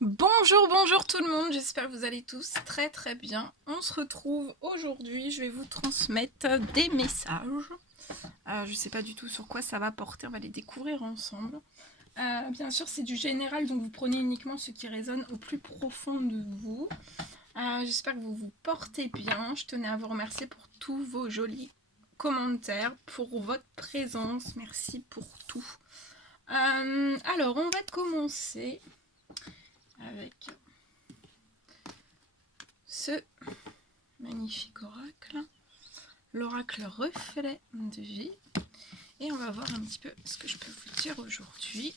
Bonjour tout le monde, j'espère que vous allez tous très bien. On se retrouve aujourd'hui, je vais vous transmettre des messages. Je ne sais pas du tout sur quoi ça va porter, on va les découvrir ensemble. Bien sûr c'est du général, donc vous prenez uniquement ce qui résonne au plus profond de vous. J'espère que vous vous portez bien, je tenais à vous remercier pour tous vos jolis commentaires, pour votre présence, merci pour tout. Alors on va commencer avec ce magnifique oracle, l'oracle reflet de vie, et on va voir un petit peu ce que je peux vous dire aujourd'hui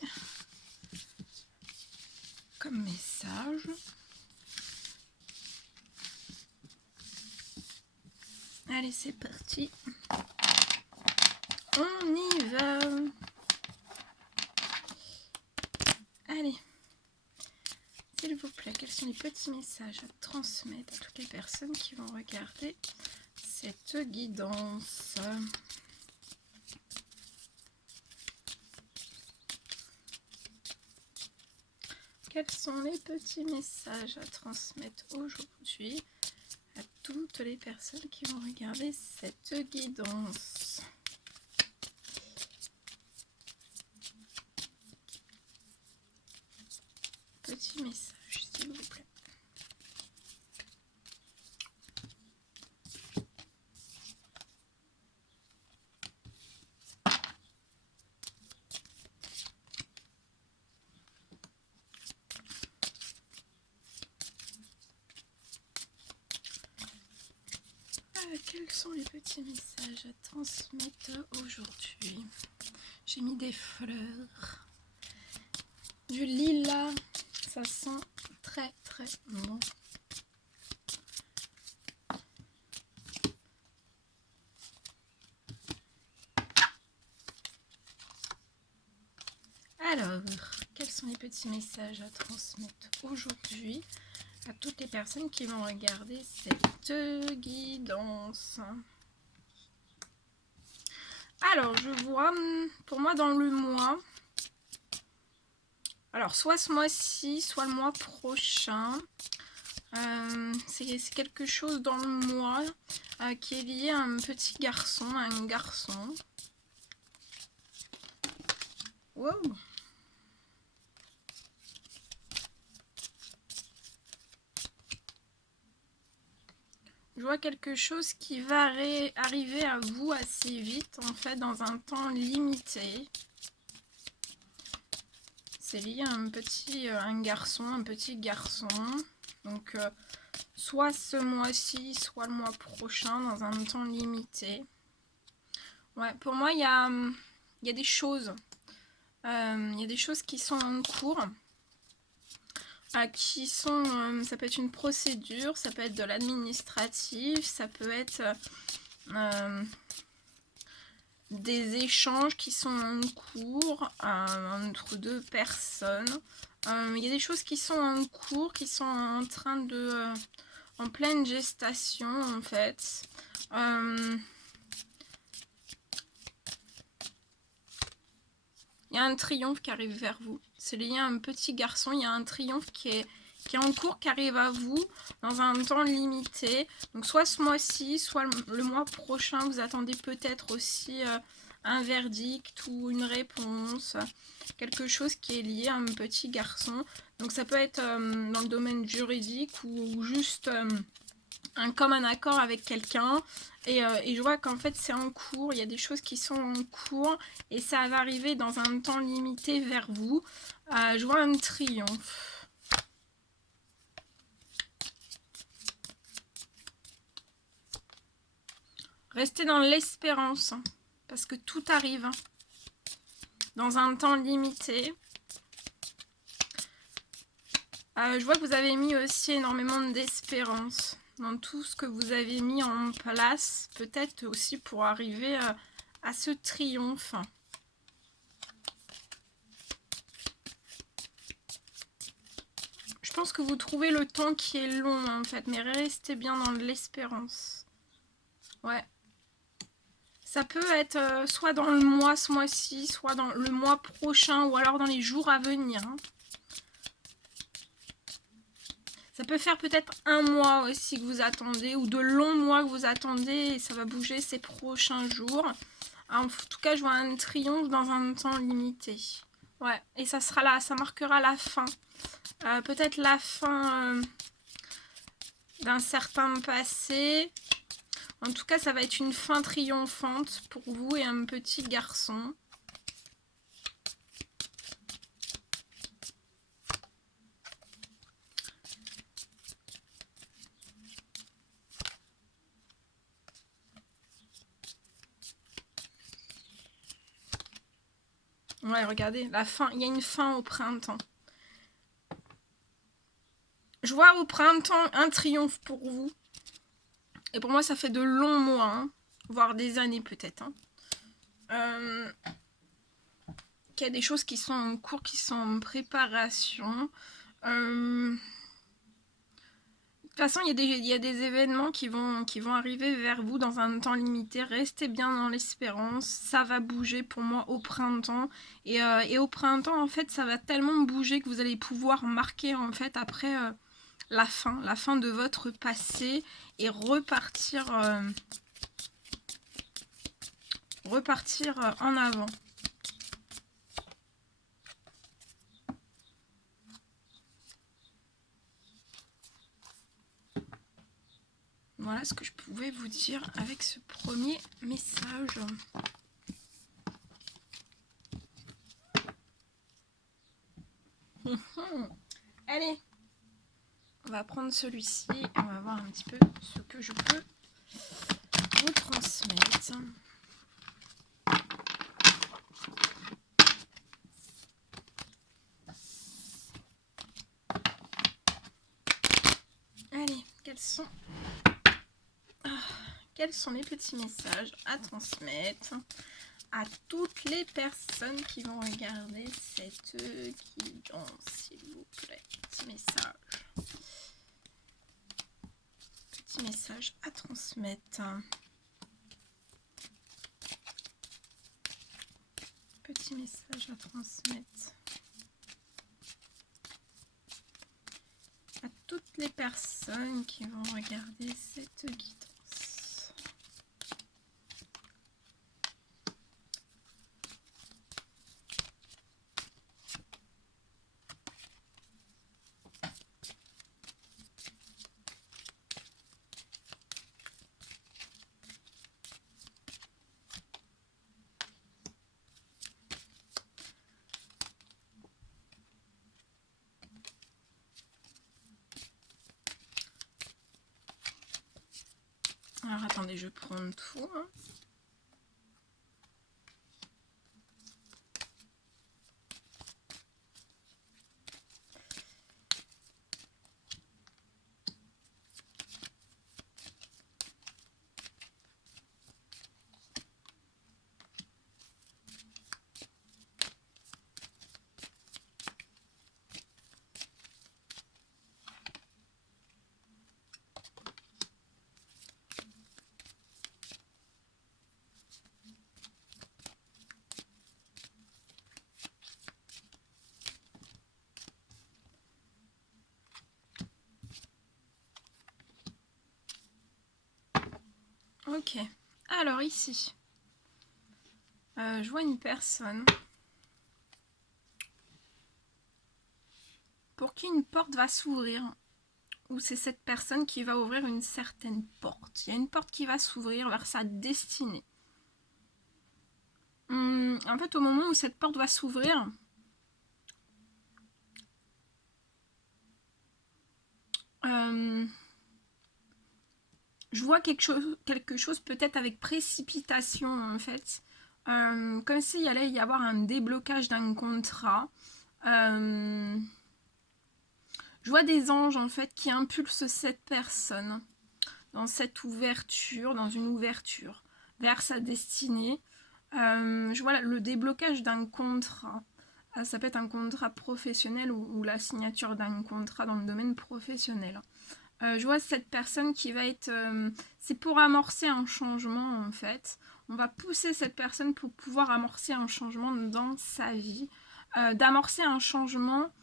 comme message. Allez, c'est parti, on y va. Allez, s'il vous plaît, quels sont les petits messages à transmettre à toutes les personnes qui vont regarder cette guidance? Quels sont les petits messages à transmettre aujourd'hui à toutes les personnes qui vont regarder cette guidance? Petit message, s'il vous plaît. Quels sont les petits messages à transmettre aujourd'hui? J'ai mis des fleurs, du lilas, ça sent très bon. Alors, quels sont les petits messages à transmettre aujourd'hui à toutes les personnes qui vont regarder cette guidance? Alors, je vois, pour moi, dans le mois, alors soit ce mois-ci, soit le mois prochain, c'est quelque chose dans le mois qui est lié à un petit garçon, à un garçon. Wow. Je vois quelque chose qui va arriver à vous assez vite, en fait, dans un temps limité. C'est lié à un petit garçon. Donc, soit ce mois-ci, soit le mois prochain, dans un temps limité. Ouais, pour moi, il y a des choses. Il y a des choses qui sont en cours. Qui sont, ça peut être une procédure, ça peut être de l'administratif, ça peut être des échanges qui sont en cours entre deux personnes. Il y a des choses qui sont en cours, qui sont en train de... en pleine gestation en fait. Il y a un triomphe qui arrive vers vous. C'est lié à un petit garçon. Il y a un triomphe qui est en cours, qui arrive à vous dans un temps limité. Donc soit ce mois-ci, soit le mois prochain, vous attendez peut-être aussi un verdict ou une réponse. Quelque chose qui est lié à un petit garçon. Donc ça peut être dans le domaine juridique ou juste un commun accord avec quelqu'un. Et je vois qu'en fait c'est en cours, il y a des choses qui sont en cours et ça va arriver dans un temps limité vers vous. Je vois un triomphe. Restez dans l'espérance, hein, parce que tout arrive hein, dans un temps limité. Je vois que vous avez mis aussi énormément d'espérance dans tout ce que vous avez mis en place, peut-être aussi pour arriver à ce triomphe. Je pense que vous trouvez le temps qui est long en fait, mais restez bien dans l'espérance. Ouais. Ça peut être soit dans le mois, ce mois-ci, soit dans le mois prochain, ou alors dans les jours à venir. Hein. Ça peut faire peut-être un mois aussi que vous attendez, ou de longs mois que vous attendez, et ça va bouger ces prochains jours. En tout cas, je vois un triomphe dans un temps limité. Ouais, et ça sera là, ça marquera la fin. Peut-être la fin d'un certain passé. En tout cas, ça va être une fin triomphante pour vous et un petit garçon. Ouais, regardez, la fin, il y a une fin au printemps. Je vois au printemps un triomphe pour vous. Et pour moi, ça fait de longs mois, hein, voire des années peut-être. Hein. Qu'il y a des choses qui sont en cours, qui sont en préparation. De toute façon, il y a des événements qui vont arriver vers vous dans un temps limité. Restez bien dans l'espérance. Ça va bouger pour moi au printemps. Et au printemps, en fait, ça va tellement bouger que vous allez pouvoir marquer, en fait, après la fin de votre passé et repartir en avant. Voilà ce que je pouvais vous dire avec ce premier message. Allez, on va prendre celui-ci et on va voir un petit peu ce que je peux vous transmettre. Allez, quels sont les petits messages à transmettre à toutes les personnes qui vont regarder cette guidance, s'il vous plaît. Petit message à transmettre. Petit message à transmettre à toutes les personnes qui vont regarder cette guidance. Alors attendez, je prends tout. Hein. Ok, alors ici, je vois une personne pour qui une porte va s'ouvrir, ou c'est cette personne qui va ouvrir une certaine porte. Il y a une porte qui va s'ouvrir vers sa destinée. En fait, au moment où cette porte va s'ouvrir, je vois quelque chose peut-être avec précipitation en fait. Comme s'il allait y avoir un déblocage d'un contrat. Je vois des anges en fait qui impulsent cette personne dans cette ouverture, dans une ouverture vers sa destinée. Je vois le déblocage d'un contrat. Ça peut être un contrat professionnel ou la signature d'un contrat dans le domaine professionnel. Je vois cette personne qui va être... c'est pour amorcer un changement en fait. On va pousser cette personne pour pouvoir amorcer un changement dans sa vie. D'amorcer un changement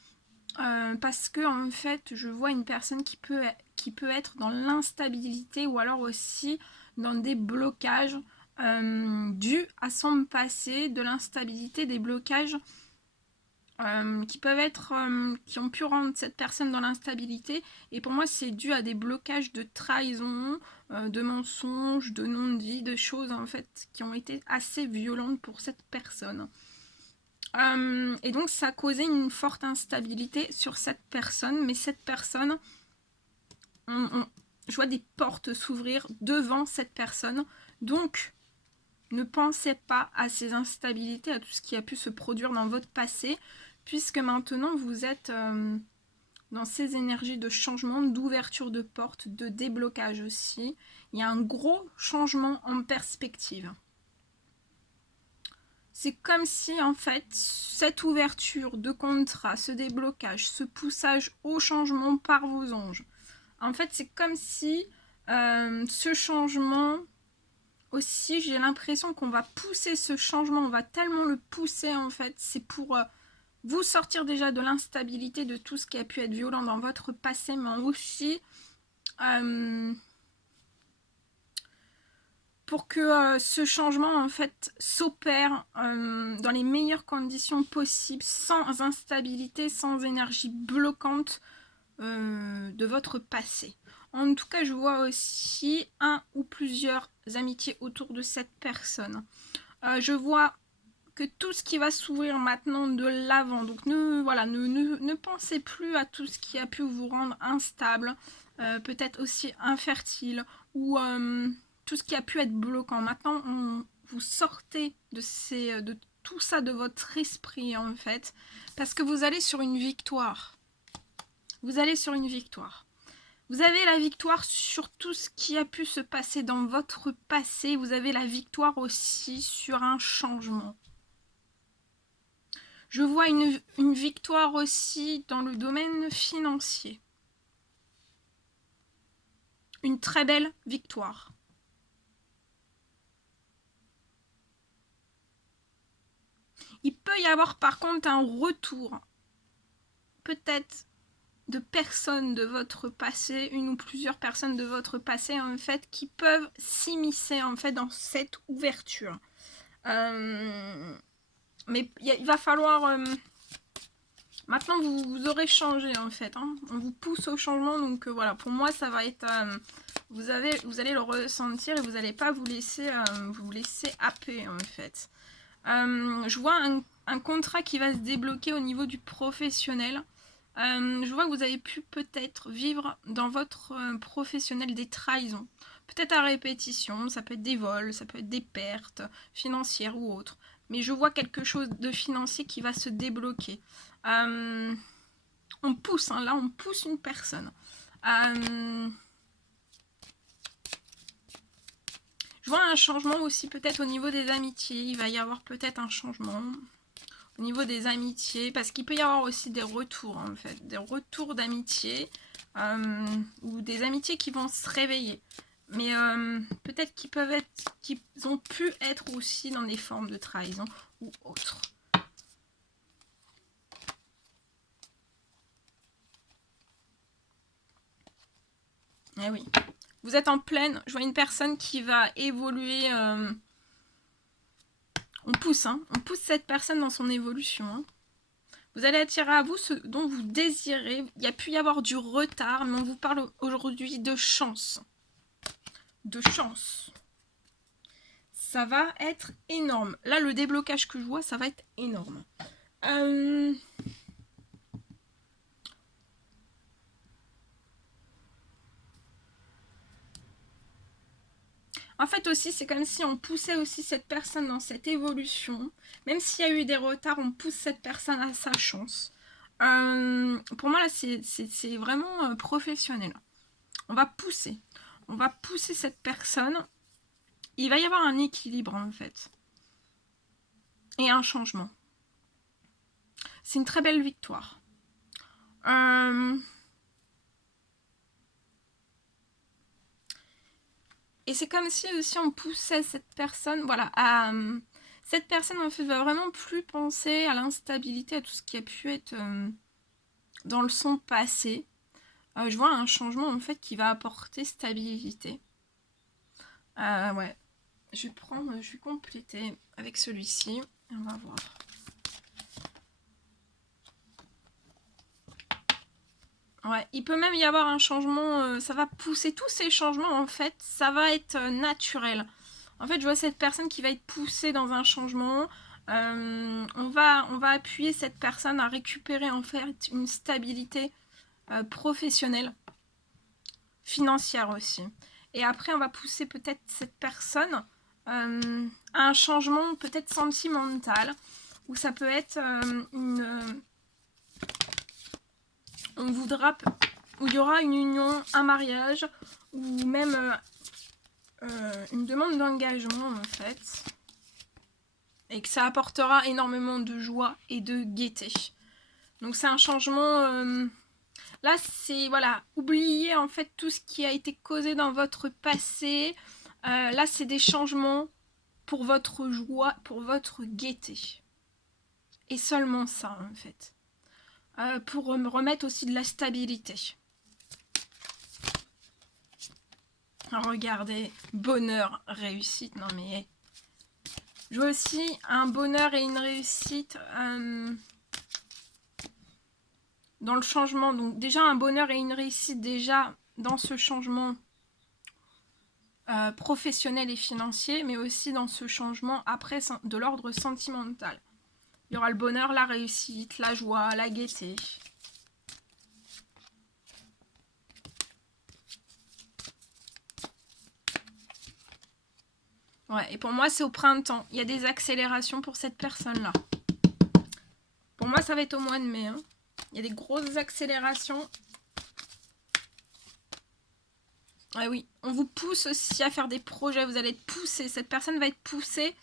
parce que en fait, je vois une personne qui peut être dans l'instabilité ou alors aussi dans des blocages dus à son passé, de l'instabilité, des blocages qui peuvent être, qui ont pu rendre cette personne dans l'instabilité. Et pour moi, c'est dû à des blocages de trahison, de mensonges, de non-dits, de choses en fait qui ont été assez violentes pour cette personne. Et donc, ça a causé une forte instabilité sur cette personne. Mais cette personne, je vois des portes s'ouvrir devant cette personne. Donc, ne pensez pas à ces instabilités, à tout ce qui a pu se produire dans votre passé, puisque maintenant vous êtes dans ces énergies de changement, d'ouverture de porte, de déblocage aussi. Il y a un gros changement en perspective. C'est comme si en fait cette ouverture de contrat, ce déblocage, ce poussage au changement par vos anges, en fait c'est comme si ce changement aussi, j'ai l'impression qu'on va pousser ce changement, on va tellement le pousser en fait, c'est pour vous sortir déjà de l'instabilité, de tout ce qui a pu être violent dans votre passé, mais aussi pour que ce changement en fait s'opère dans les meilleures conditions possibles, sans instabilité, sans énergie bloquante de votre passé. En tout cas, je vois aussi un ou plusieurs amitiés autour de cette personne. Je vois que tout ce qui va s'ouvrir maintenant de l'avant, donc ne pensez plus à tout ce qui a pu vous rendre instable, peut-être aussi infertile, ou tout ce qui a pu être bloquant. Maintenant, vous sortez de tout ça de votre esprit en fait, parce que vous allez sur une victoire. Vous allez sur une victoire. Vous avez la victoire sur tout ce qui a pu se passer dans votre passé. Vous avez la victoire aussi sur un changement. Je vois une victoire aussi dans le domaine financier. Une très belle victoire. Il peut y avoir par contre un retour, peut-être de personnes de votre passé, une ou plusieurs personnes de votre passé en fait, qui peuvent s'immiscer en fait dans cette ouverture. Mais il va falloir... maintenant, vous aurez changé en fait. Hein. On vous pousse au changement, donc voilà. Pour moi, ça va être... vous allez le ressentir et vous n'allez pas vous laisser happer en fait. Je vois un contrat qui va se débloquer au niveau du professionnel. Je vois que vous avez pu peut-être vivre dans votre professionnel des trahisons. Peut-être à répétition, ça peut être des vols, ça peut être des pertes financières ou autres. Mais je vois quelque chose de financier qui va se débloquer. On pousse, hein, là on pousse une personne. Je vois un changement aussi peut-être au niveau des amitiés. Il va y avoir peut-être un changement au niveau des amitiés, parce qu'il peut y avoir aussi des retours en fait, des retours d'amitié ou des amitiés qui vont se réveiller, mais peut-être qu'ils ont pu être aussi dans des formes de trahison ou autres. Eh oui, vous êtes en pleine, je vois une personne qui va évoluer, on pousse cette personne dans son évolution, hein. Vous allez attirer à vous ce dont vous désirez. Il y a pu y avoir du retard, mais on vous parle aujourd'hui de chance. De chance. Ça va être énorme. Là, le déblocage que je vois, ça va être énorme. En fait aussi, c'est comme si on poussait aussi cette personne dans cette évolution. Même s'il y a eu des retards, on pousse cette personne à sa chance. Pour moi, là, c'est vraiment professionnel. On va pousser. On va pousser cette personne. Il va y avoir un équilibre, en fait. Et un changement. C'est une très belle victoire. Et c'est comme si aussi on poussait cette personne, voilà, à... cette personne en fait va vraiment plus penser à l'instabilité, à tout ce qui a pu être dans son passé. Je vois un changement en fait qui va apporter stabilité. Ouais. Je vais compléter avec celui-ci. On va voir. Ouais, il peut même y avoir un changement, ça va pousser tous ces changements en fait, ça va être naturel. En fait, je vois cette personne qui va être poussée dans un changement. On va appuyer cette personne à récupérer en fait une stabilité professionnelle, financière aussi. Et après, on va pousser peut-être cette personne à un changement peut-être sentimental, où ça peut être on voudra, où il y aura une union, un mariage, ou même une demande d'engagement en fait, et que ça apportera énormément de joie et de gaieté. Donc c'est un changement, là c'est, voilà, oubliez en fait tout ce qui a été causé dans votre passé, là c'est des changements pour votre joie, pour votre gaieté. Et seulement ça en fait. Pour me remettre aussi de la stabilité. Regardez, bonheur, réussite, non mais... Je vois aussi un bonheur et une réussite dans le changement. Donc déjà un bonheur et une réussite déjà dans ce changement professionnel et financier, mais aussi dans ce changement après de l'ordre sentimental. Il y aura le bonheur, la réussite, la joie, la gaieté. Ouais, et pour moi, c'est au printemps. Il y a des accélérations pour cette personne-là. Pour moi, ça va être au mois de mai. Hein. Il y a des grosses accélérations. Ouais, oui, on vous pousse aussi à faire des projets. Vous allez être poussé. Cette personne va être poussée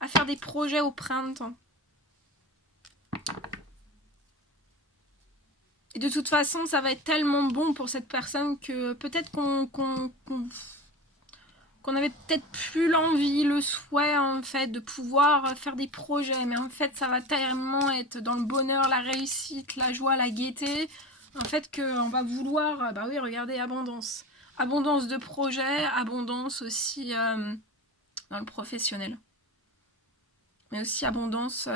à faire des projets au printemps. Et de toute façon, ça va être tellement bon pour cette personne que peut-être qu'on avait peut-être plus l'envie, le souhait en fait de pouvoir faire des projets, mais en fait ça va tellement être dans le bonheur, la réussite, la joie, la gaieté, en fait qu'on va vouloir, bah oui regardez, abondance. Abondance de projets, abondance aussi dans le professionnel. Mais aussi abondance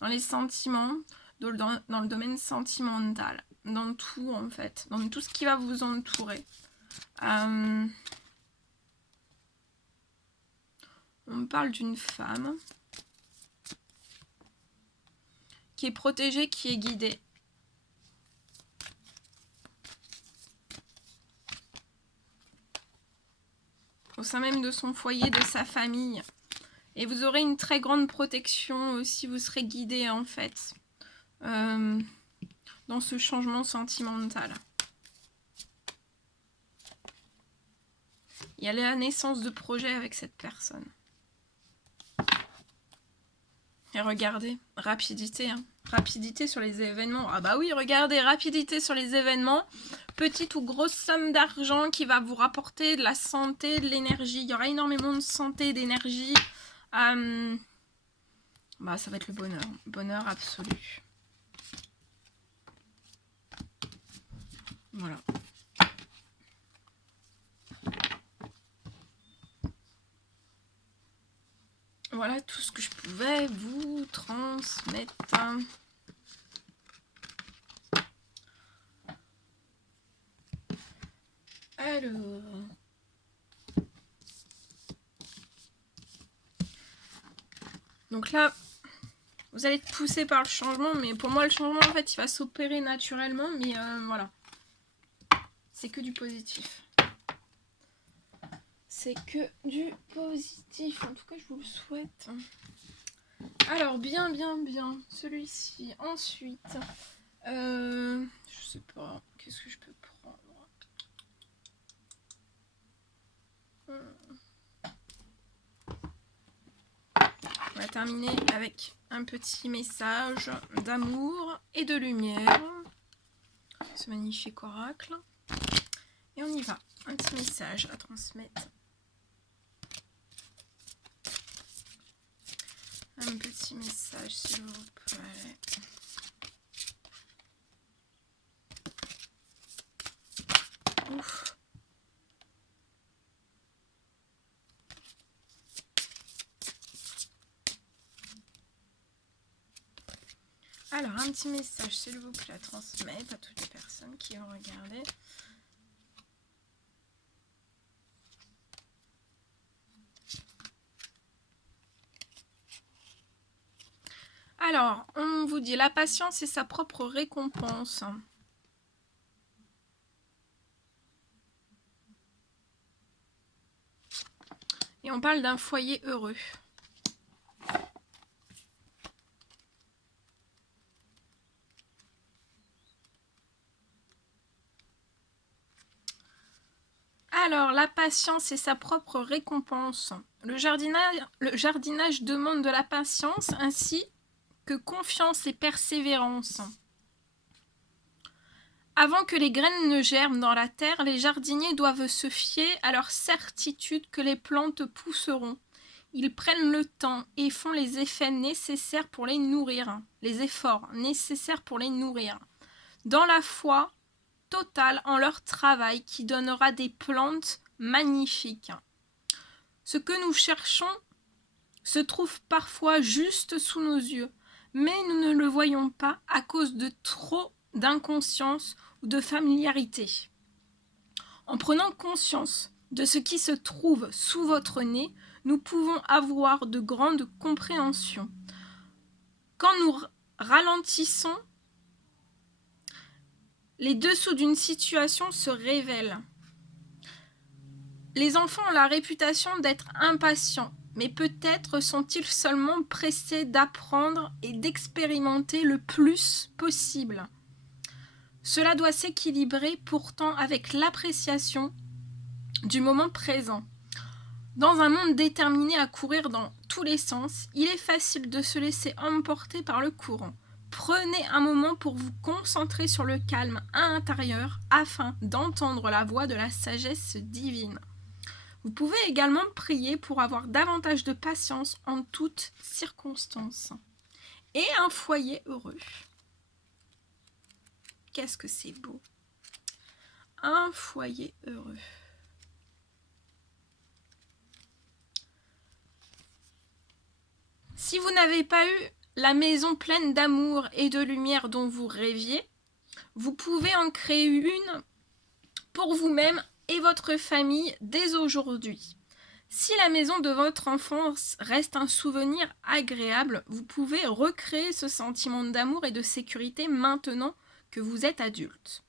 dans les sentiments, dans le domaine sentimental, dans tout en fait, dans tout ce qui va vous entourer. On me parle d'une femme qui est protégée, qui est guidée. Au sein même de son foyer, de sa famille. Et vous aurez une très grande protection aussi, vous serez guidé en fait dans ce changement sentimental. Il y a la naissance de projets avec cette personne. Et regardez, rapidité, hein. Rapidité sur les événements. Ah bah oui, regardez, rapidité sur les événements. Petite ou grosse somme d'argent qui va vous rapporter de la santé, de l'énergie. Il y aura énormément de santé, d'énergie. Bah ça va être le bonheur. Bonheur absolu. Voilà. Voilà tout ce que je pouvais vous transmettre. Alors... Donc là, vous allez être poussé par le changement, mais pour moi, le changement, en fait, il va s'opérer naturellement, mais voilà. C'est que du positif. C'est que du positif. En tout cas, je vous le souhaite. Alors, bien. Celui-ci. Ensuite, je sais pas. Qu'est-ce que je peux prendre? On va terminer avec un petit message d'amour et de lumière. Ce magnifique oracle. Et on y va. Un petit message à transmettre. Un petit message, s'il vous plaît. Ouf. Alors, un petit message, s'il vous plaît, à transmettre à toutes les personnes qui vont regarder. Alors, on vous dit, la patience est sa propre récompense. Et on parle d'un foyer heureux. Alors, la patience est sa propre récompense. Le jardinage demande de la patience ainsi que confiance et persévérance. Avant que les graines ne germent dans la terre, les jardiniers doivent se fier à leur certitude que les plantes pousseront. Ils prennent le temps et font les efforts nécessaires pour les nourrir. Dans la foi totale en leur travail qui donnera des plantes magnifiques. Ce que nous cherchons se trouve parfois juste sous nos yeux, mais nous ne le voyons pas à cause de trop d'inconscience ou de familiarité. En prenant conscience de ce qui se trouve sous votre nez, nous pouvons avoir de grandes compréhensions. Quand nous ralentissons, les dessous d'une situation se révèlent. Les enfants ont la réputation d'être impatients, mais peut-être sont-ils seulement pressés d'apprendre et d'expérimenter le plus possible. Cela doit s'équilibrer pourtant avec l'appréciation du moment présent. Dans un monde déterminé à courir dans tous les sens, il est facile de se laisser emporter par le courant. Prenez un moment pour vous concentrer sur le calme intérieur afin d'entendre la voix de la sagesse divine. Vous pouvez également prier pour avoir davantage de patience en toutes circonstances. Et un foyer heureux. Qu'est-ce que c'est beau! Un foyer heureux. Si vous n'avez pas eu la maison pleine d'amour et de lumière dont vous rêviez, vous pouvez en créer une pour vous-même et votre famille dès aujourd'hui. Si la maison de votre enfance reste un souvenir agréable, vous pouvez recréer ce sentiment d'amour et de sécurité maintenant que vous êtes adulte.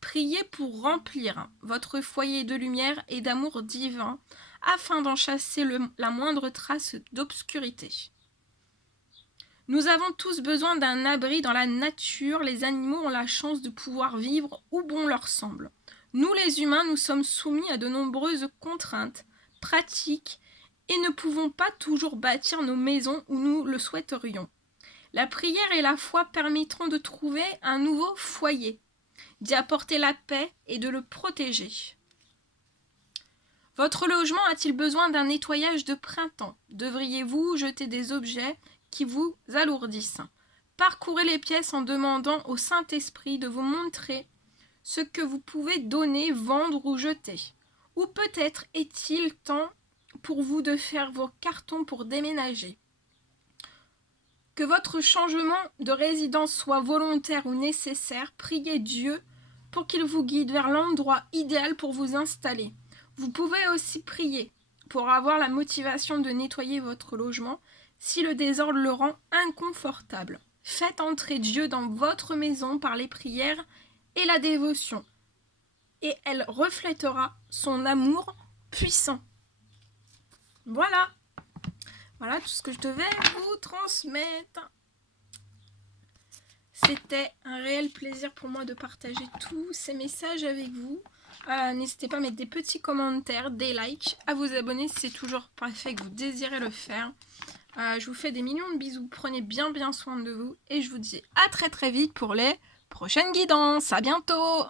Priez pour remplir votre foyer de lumière et d'amour divin afin d'en chasser la moindre trace d'obscurité. Nous avons tous besoin d'un abri dans la nature. Les animaux ont la chance de pouvoir vivre où bon leur semble. Nous les humains, nous sommes soumis à de nombreuses contraintes, pratiques, et ne pouvons pas toujours bâtir nos maisons où nous le souhaiterions. La prière et la foi permettront de trouver un nouveau foyer, d'y apporter la paix et de le protéger. Votre logement a-t-il besoin d'un nettoyage de printemps? Devriez-vous jeter des objets qui vous alourdissent? Parcourez les pièces en demandant au Saint-Esprit de vous montrer ce que vous pouvez donner, vendre ou jeter. Ou peut-être est-il temps pour vous de faire vos cartons pour déménager. Que votre changement de résidence soit volontaire ou nécessaire, priez Dieu pour qu'il vous guide vers l'endroit idéal pour vous installer. Vous pouvez aussi prier pour avoir la motivation de nettoyer votre logement si le désordre le rend inconfortable. Faites entrer Dieu dans votre maison par les prières et la dévotion, et elle reflètera son amour puissant. Voilà tout ce que je devais vous transmettre. C'était un réel plaisir pour moi de partager tous ces messages avec vous. N'hésitez pas à mettre des petits commentaires, des likes, à vous abonner si c'est toujours pas fait et que vous désirez le faire. Je vous fais des millions de bisous, prenez bien soin de vous et je vous dis à très vite pour les prochaines guidances. À bientôt!